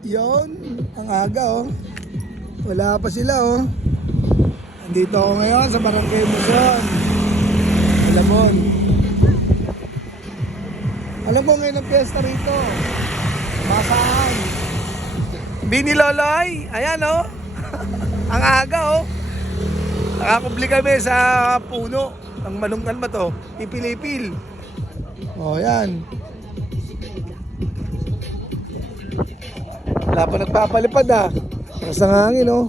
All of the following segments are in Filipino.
Yon, ang aga oh. Wala pa sila oh. Andito ako ngayon sa Barangay Muson, Malabon. Alam mo ngayon ang piyesta rito. Masaan? Bini Loloy, ayan oh. Ang aga oh. Nakakubli kami sa puno ng malungkan ba to? Ipilipil. Oh, yan. Wala pa nagpapalipad ah. Basta ng hangin oh.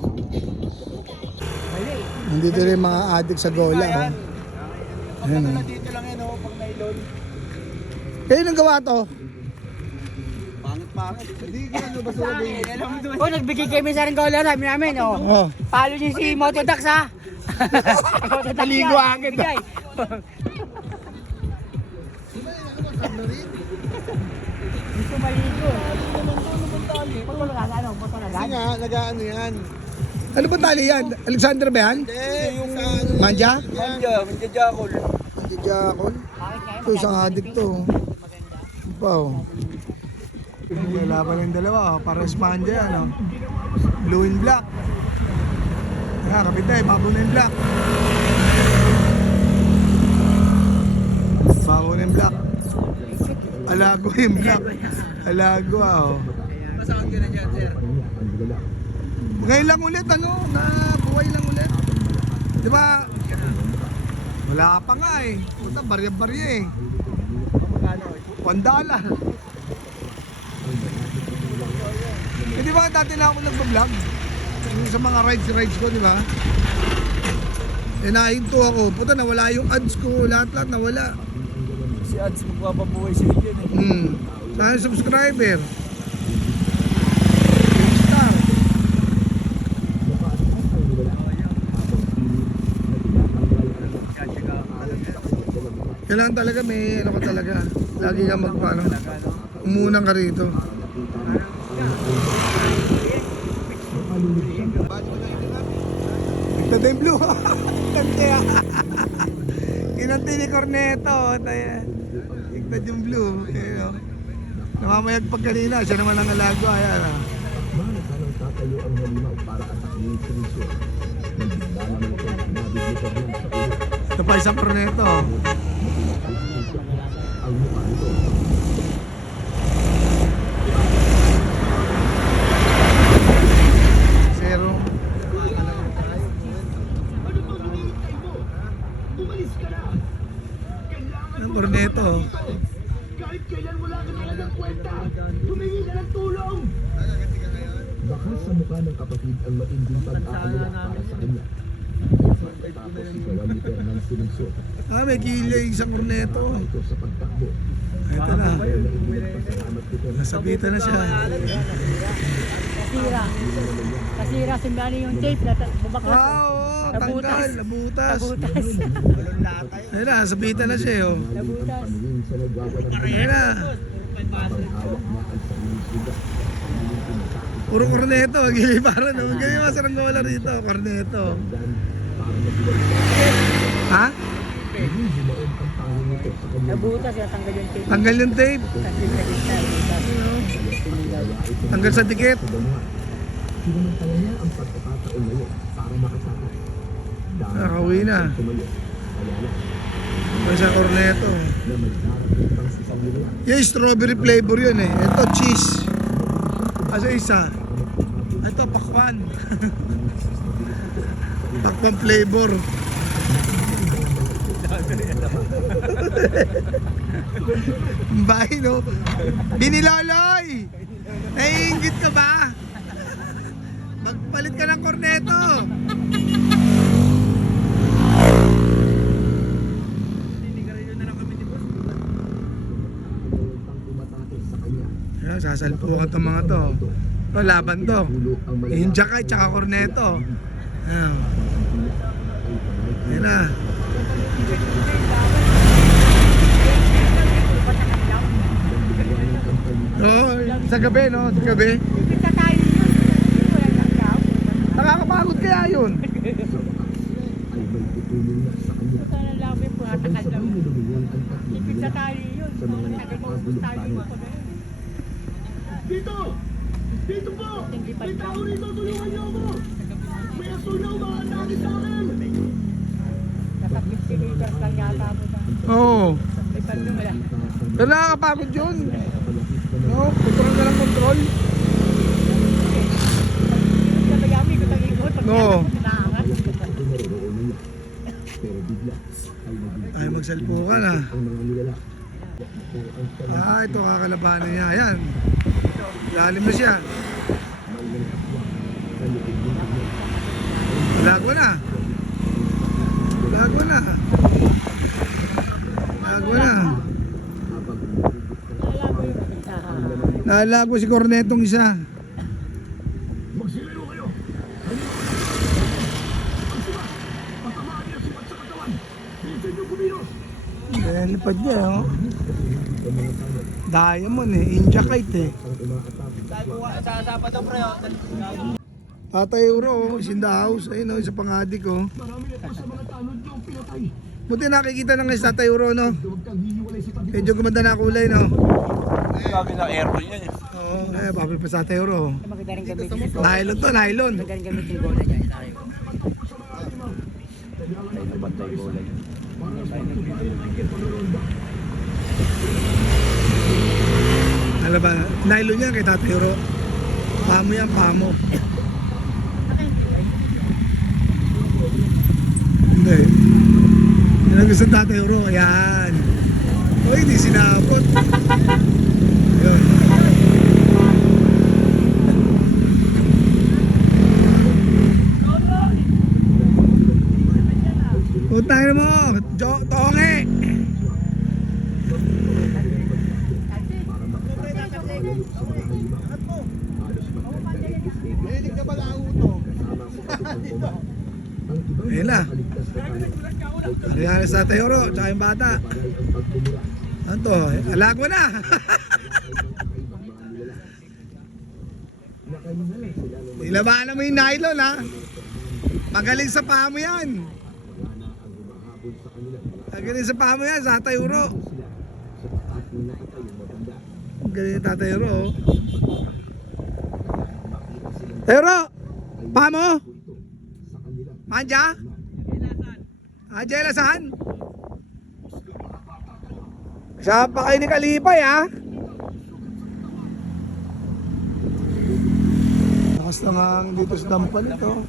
Nandito rin mga adik sa gola oh. Ayan oh. Dito lang yan oh, pag nailon. Kayo nang gawa to? Pangit. Hindi ka ano basura din. Oh, nagbigay kami sa ring gola namin oh. Oh. Palo niyo si Mototax ha. Taligo agad ah. Gusto maligo. Kasi nga, nag-ano yan. Ano ba tali yan? Alexander ba yan? Yung Manja? Manja Jakol. Manja Jakol? Ito isang adik to. Wow. May laban ng dalawa, pares manja yan oh. Blue and black. Ayan, kapit na eh, bago na yung black. Bago na yung black. Alago yung black. Alago ah oh. Masakit ka na dyan, sir. Ngayon lang ulit ano, na buhay lang ulit. Di ba? Wala pa nga eh. Puta, barya-barya eh. $1. Eh di ba dati na ako nagpa-vlog? Yung sa mga rides ko, di ba? Eh nahinto ako. Puta, nawala yung ads ko. Lahat nawala. Si Ads magpapabuhay sa inyo eh. Saan yung subscriber? Star. Kailangan talaga may ano ka talaga. Lagi ka magpaano. Umunang ka rito. Ito yung blue. Kinanti ni Corneto. Tignan yung blue. Namamayag pag kanina. Siya naman ang alago. Ayan ah. Ito pa isang Corneto. Zero. Ang Corneto. Kahit kailan wala ka talagang kwenta, humingi ka ng tulong. Baka sa mukha ng kapatid ang matinding pag-aalala para sa kanya. Tapos ikaw ang liter ng sinunsot. Ah, may kilay isang Corneto. Ito sa pagtakbo. Ito na. Pasalamat ito na Nasabitan na siya. Kasira simbali yung tape na bubaklas. Ah, oo. Tanggal. Nabutas. Nabutas. Ayun na, nasabitan na siya oh. Nabutas. paningin sa nagwawalang Ayun na. pang-hawak niya ang sariling sugat. Puro Corneto. Giliparan no. Ganyan mga saranggola rito. Corneto. Ha? Himaon ang pangin nito sa kanya. Nabutas yung tanggal yung tape. Tanggal yung tape. Tanggal sa dikit. Sinamantala niya ang pagkakataon ngayon para makasakit. Nakauwi na. Tumayo. Alala May isang Corneto. na may darating pang sisamila. Yung strawberry flavor yun eh. Ito cheese. Asa isa. Ito pakwan. Pakwan flavor. Bahay no. Biniloloy. Naiingit ka ba? Magpalit ka ng Corneto. Ayan, sasalpukan itong mga to. Ito, laban to. Yung Jakay tsaka Corneto. Ayan. Ayan na. Oh, sa gabi no? Sa gabi. Kita tayo yun. Wala nang daw. Nakakapagod kaya yun. Ito na lang yung pangatakas lang. Kita tayo yun. Tagal mo tayo ako na yun. Dito! Dito May tao rito, tulungan niyo ako! May aso na umaandagi sa akin! Nasa 50 meters lang yata mo na. Oo. May pando wala. Pero nakakapagod yun. No, control na lang control. Nagayami ko tag-ikot. Pag Oo. naangat. Pero bigla ay naging Ay, magsalpukan ah. ang mga nilala. Ah, ito kakalabanan niya. Ayan. Lalim na siya. Lago na. Lago na. Lago na. Nalago si Cornetong isa. Magsilino kayo! Patamaan niya sipat sa katawan! Bilisan niyo kumilos! Ayan, lipad niya oh. Diamond eh, Injakite eh. Sasapa daw pre. Tatay Euro, oh, is in the house. Ayun oh, isa pang adik oh. Marami na po sa mga tanod niyo pinatay! Buti nakikita ng isa Tatay Euro no. Huwag kang hihiwalay sa tabi ko! Medyo gumanda na kulay no. Sabi ng aircon yan eh. Oo, babil pa sa Tatay Euro. Maganda rin gamitin. Nylon to, nylon. Maganda rin gamitin ko na dyan. Alam ba, nylon yan kay Tatay Euro. Pamo yan, pamo. Hindi. Yan ang gusto ng Tatay Euro, yan. O, hindi sinabot. Yun. Utay mo, Tonge! Narinig na pala ang uto. Ayun na. Nangyari sa Tatay Euro, tsaka yung bata. Ano to? Alago na! Nilabanan mo yung nylon ha. Magaling sa paa mo yan. Magaling sa paa mo yan sa Tatay Euro. Galing yung Tatay Euro. Oh. Tatay Euro! Paa mo? Manja? Jela saan? Siya pa kayo ni Kalipay ha? Lakas naman dito sa Dampalit oh.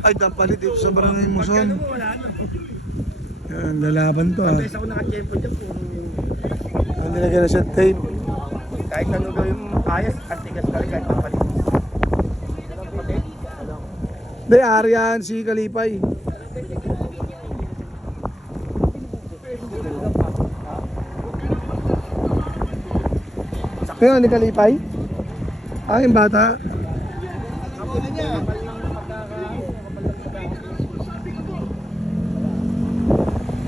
Ay Dampalit dito sa Barangay Muson. Yan, lalaban to ha. Ako nakachempo dyan po. Nilagyan na siya tape. Kahit ano gawin mo, ayos, antigas pa rin kahit papalit. Hindi, Aryan si Kalipay. Ngayon ni Kalipay? Ah, yung bata.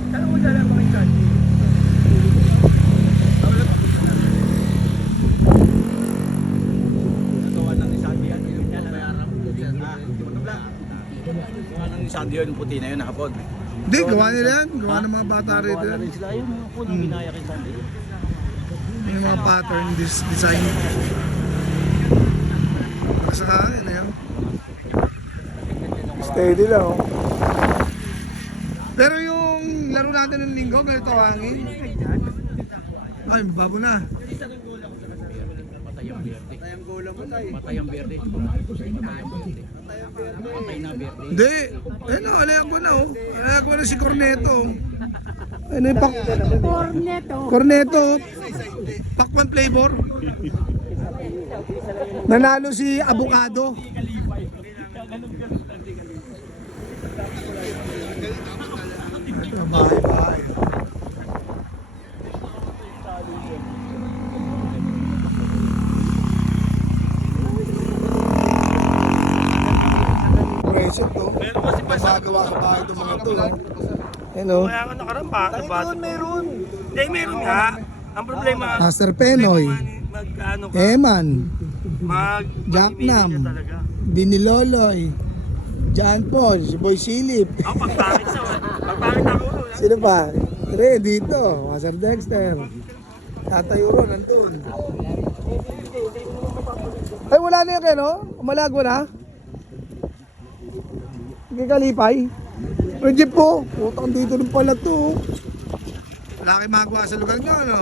Saan mo dala mga ikan? Nagawa ng isabi yan. Gawa ng isabi yun, puti na yun, nakapod. Hindi, gawa nila yan. Gawa ng mga bata rito yan. Sila yun, kung binayak yung isabi. Yung mga pattern design. Sa akin eh. Steady lang oh. Pero yung laro natin ng linggo, ganito hangin. Ay, babo na. Matay ang berde. Matay na berde. Hindi. Eh no, alayan ko na oh. Alayan ko na si Corneto. Ano yung Corneto. Corneto. Pakwan flavor. Nanalo si Avocado. Ito, bahay. Present to. Magagawa ka ba itong mga to? Hello. Kaya nga nakarampa. Meron. Hindi, meron nga. Ang problema, Master Penoy. mag-ano ka, Eman. Jack Nam. talaga. Diniloloy. John Paul. Si Boy Silip. Ako, pagpangit sa pagpangit ako. Sino pa? Tre, dito. Master Dexter. Tatay Uro, nandun. Ay, wala na yan kayo, no? Umalagwa na. Hindi kalipay. Yung jeep po. Putang dito rin pala to. Wala kayong magawa sa lugar nyo, ano?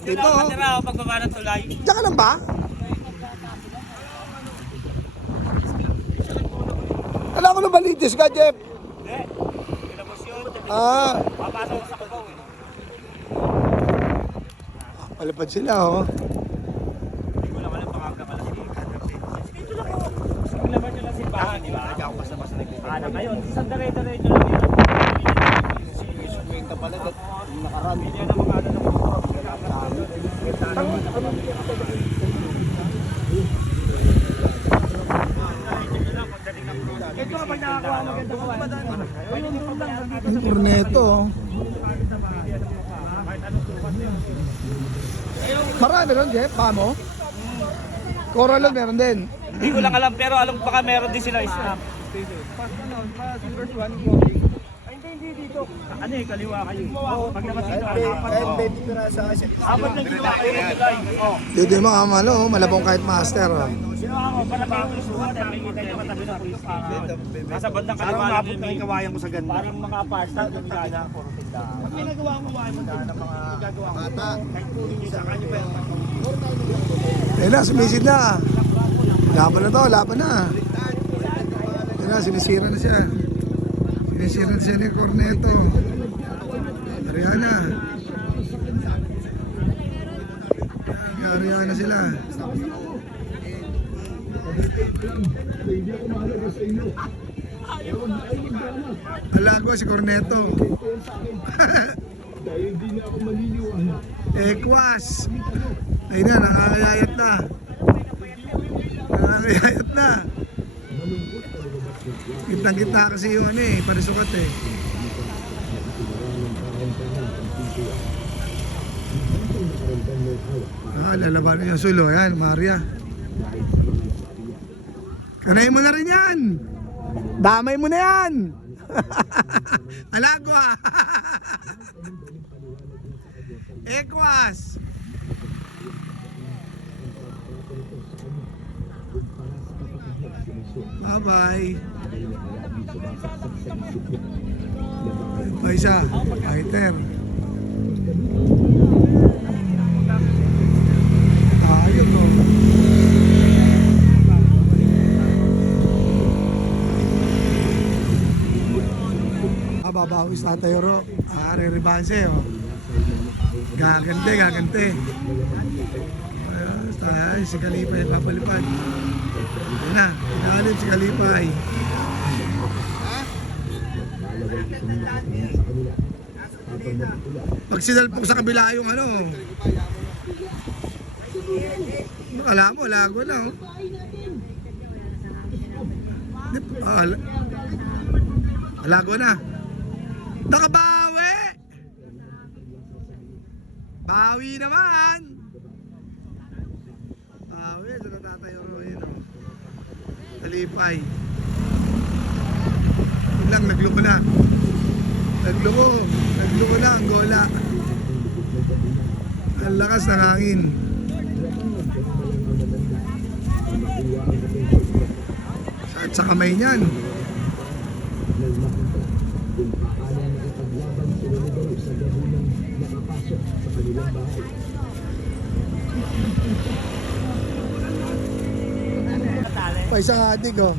Dito, oh. Matira ako pagbaba ng tulay. Diyan ka lang ba? Alam ko na balitis ka, Jeff. Hindi. Pinabos yun. Ah, Papasok ko sa kabaw eh. palipad sila, oh. Hindi ko naman ang pakakakalas ni dito lang ako. Sige naman yun ang simbahan, di ba? Hindi ako basta-basta nagpipita. Ngayon, isang dare-diretso lang yun. Swing ka pala, nakarami. Hindi yan ang mga ano ng mga ito kapag nakakuha maganda ko. Yung corneto, oh. Marami ron, Jeff. Pamo? Coral meron din. Hindi ko lang alam pero alam ko baka meron din sila snap. Hindi dito. Ano eh, kaliwa kayo. Pag naman dito, apat na ginawa kayo ng July. Dito yung mga malo, oh. Malabong kahit master, oh. Sino ako? Para may susukat at may kita yung katabi ng police. Nasa bandang kaliwa lang yun. Parang kawayan ko sa ganda. Parang mga pasta, gumigana, puro tinda. Pag may nagawa ko kawayan mo ng mga gagawa ko. Bata. Kahit puro nyo sa kanya pa yung Ayun na, sumisid na. Laban na to, laban na. Ayun na, sinisira na siya. Sinisira na siya ni Corneto. Ariana. Ariana sila. Alago si Corneto. Ekwas. Ayun na, nakakayayat na. Nakakayayat na. Gitna-gitna kasi yung ano eh, parisukat eh. Lalaban yung sulo. Yan, Maria. Kanayin mo na rin yan. Damay mo na yan. Alagwa. Ekwas. Bye-bye. Ito isa. Fighter. Tayo to. Babawis Tatay Oro. Re-rebanse, oh. Gagante, gagante. Ay, si Kalipay papalipad. Yan na, inalim si Kalipay. Pag sinalpok sa kabila yung ano. Akala mo, lago na, oh. Lago na. Nakabawi! Bawi naman! Bawi, sa natatayo rin, oh. Kalipay. Yun lang, nagloko na. Nagloko na ang gola. Ang lakas ng hangin. Sa kamay niyan. Pa isang adik, oh.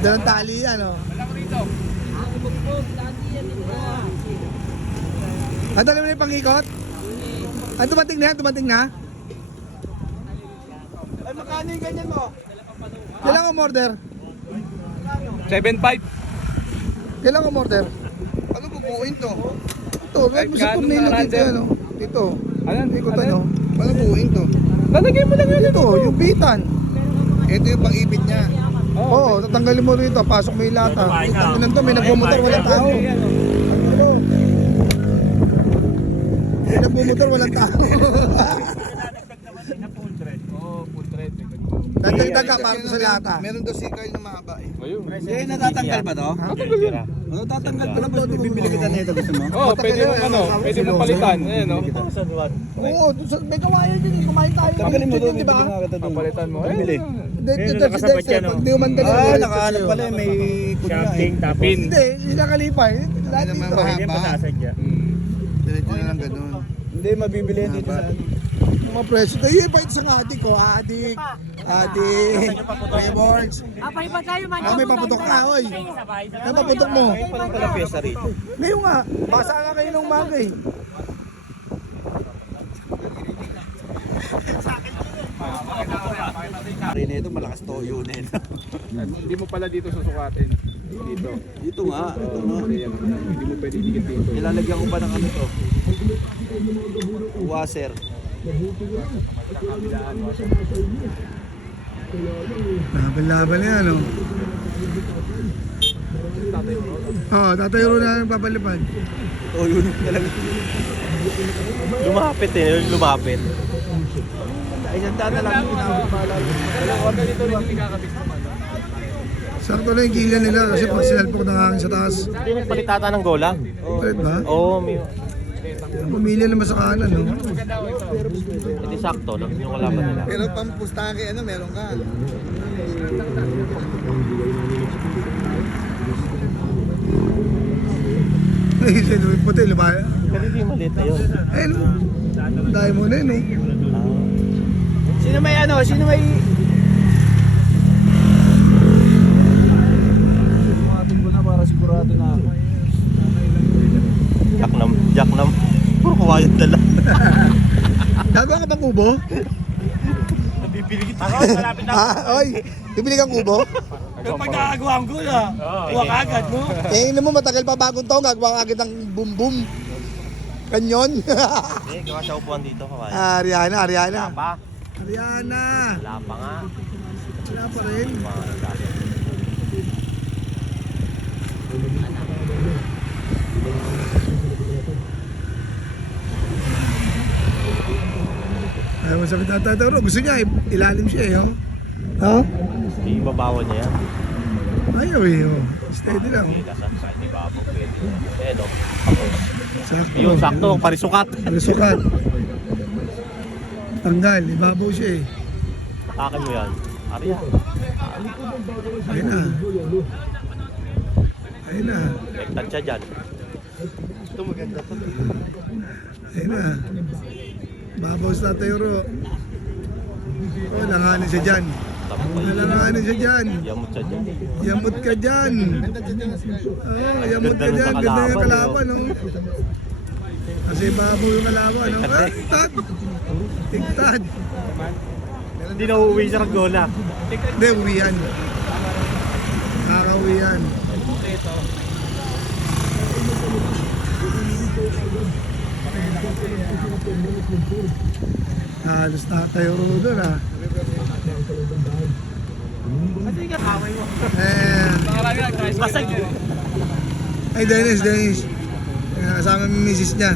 Dalang tali yan, oh. Ang dali mo na yung pangikot? Ang tumating na yan? Tumating na? Ay, makano yung ganyan mo? Kailan ko order? 7.5. Kailan ko order? Ano bubuuin to? Ito, red mo sa tornillo dito, ano? Dito. Ayan, Ikot, ano? Ano buuin to? lalagay mo lang yun. Ito, yung bitan. Ito yung pang-ibit niya. Oo, tatanggalin mo rito, pasok mo yung lata. Tanginan to, may nagmumotor, walang tao. Ano? May nagmumotor, walang tao. Full thread. Oh, full thread. Dagdag ka para sa lata. Meron daw si Carl na mahaba eh. Eh, natatanggal ba to? Ano tatanggal pa na ba? Bibili kita na ito gusto mo? Oh, pwede mo pwede mo palitan. Ayan, no? Oo, may kawayan din. Kumain tayo. Tanggalin mo doon, di ba? bibili nga kita doon. Palitan mo. Bibili. nakasabad yan, oh. Pag di man Ah, nakahanap pala eh, may kulay. Shopping, tapin. Hindi, hindi nakalipay. Lahat Ano naman dito. mahaba? Hindi pa sasadya. Diretso na lang ganun. Hindi, mabibili yan dito sa ano. Mga presyo. Tayo yung pa ito sa adik ko. Adik. Rewards. Apay pa tayo man. May paputok ka, oy. Ano paputok mo? Ngayon pa lang pala piyesa rito. Ngayon nga. Basa nga kayo ng umaga eh. Rin ito, malakas toyo na ito. Hindi mo pala dito susukatin. Dito. Ito nga, ito nga. Hindi mo pwede dikit dito. Nilalagyan ko pa ng ano to? Washer. Laban-laban yan, oh. Oo, Tatay Ro na nagpapalipad. Toyo na talaga. Lumapit eh, lumapit. Ay, sanda na lang yung pinapalala. Sakto na yung gila nila kasi pag sinalpok na hangin sa taas. Hindi nagpalitata ng gola. Palit ba? Oo, may... Pumili naman sa kanan, no? Hindi sakto lang yung kalaban nila. Pero pampustake, ano, meron ka. Ay, sino yung puti, lumaya. Pero hindi maliit na yun. Ayun, no? Dahil mo na yun, no? Sino may ano, sino may... Sumatin ko na para sigurado na ako. Jacknam. Puro kawayan dala. Gagawa ka bang kubo? Nabibili kita. Ako, malapit na. Oy, bibili kang kubo? Pero pag nakagawa ang gola, huwag agad, no? Eh, mo matagal pa bagong taong, gagawa ka agad ng boom-boom. Kanyon. Hindi, gawa siya upuan dito, kawayan. Ariana. Wala pa. Ariana. Wala pa nga. Wala pa rin. Ayaw mo sabi Tatay Ro, gusto niya, ilalim siya eh, oh. Ha? Hindi babawan niya yan. Ayaw eh, oh. Steady lang. Hindi nasa kahit di babaw pwede. Eh, no? Sakto. Yun, sakto, parisukat. Sukat. Tanggal, ibabaw siya eh. Akin mo yan. Arya. Ayun na. Ayun na. Ektan siya dyan. Ito maganda to. Ayun na. Babaw sa Tatay Ro. Oh, langanin siya dyan. Langanin siya dyan. Yamot siya dyan. Yamot ka dyan. Oh, yamot ka dyan. Ganda yung kalaban, oh. Kasi babaw yung kalaban, oh. Ah, tigtad. Tigtad. Hindi na uuwi siya ng gola. Hindi, uwi yan. Nakaka-uwi yan. Halos Tatay Ro doon, ah. Basag yun. Ay, Dennis. Kasama yung misis niya.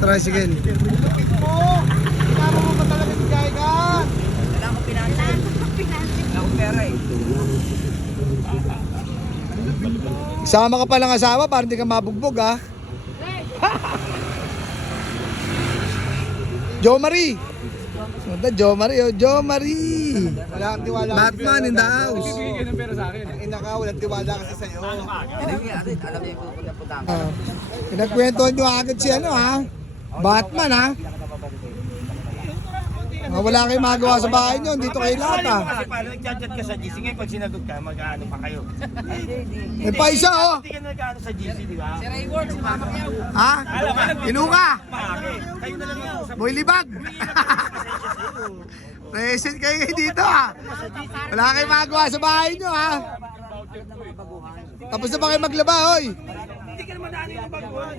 Tricycle. Sama ka palang asawa para hindi ka mabugbog, ha? Jo Marie. Jo Marie, oh. Jo Marie. Wala kang tiwala. Batman in the house. Bigyan ng pera sa akin. Ang ina ka, walang tiwala kasi sa'yo. Pinagkwentuhan nyo agad si ano, ha? Batman, ha? Wala kayong magawa sa bahay nyo, dito kayo lahat, ha? Kasi paano nag-chat ka sa GC ngayon pag sinagot ka, mag-ano pa kayo. May paisa, oh! Hindi ka nag-ano sa GC, di ba? Ha? Inuka! Kayo na lang yung sa Boy Libag! Present kayo dito, ha? Wala kayong magawa sa bahay nyo, ha? Tapos na ba kayo maglaba, hoy? Hindi ka naman ano yung baguhan.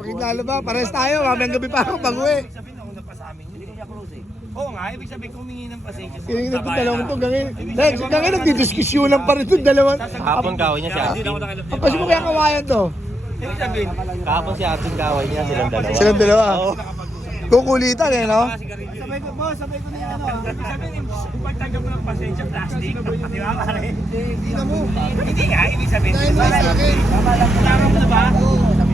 Makiklalaba, pares tayo, mamayang gabi pa ako pag-uwi. Sabihin ako na pa sa amin. Hindi ka close eh. Oo nga, ibig sabihin humingi ng pasensya sa Kaya itong dalawang ito, gangin nagdidiskusyonan pa rin itong dalawa. Kahapon kaway niya si Atin. Kapag mo kaya kawayan to? Ibig sabihin, kahapon si Atin kaway niya silang dalawa. Silang dalawa. Kukulitan, eh, no? Sabay sabay ko na yung ano. Ibig sabihin, yung pagtanggap mo ng pasensya, plastic. Di ba, pare? Hindi na mo. Hindi nga, ibig sabihin. Dahil mo sa akin. Tama mo na ba? Oo.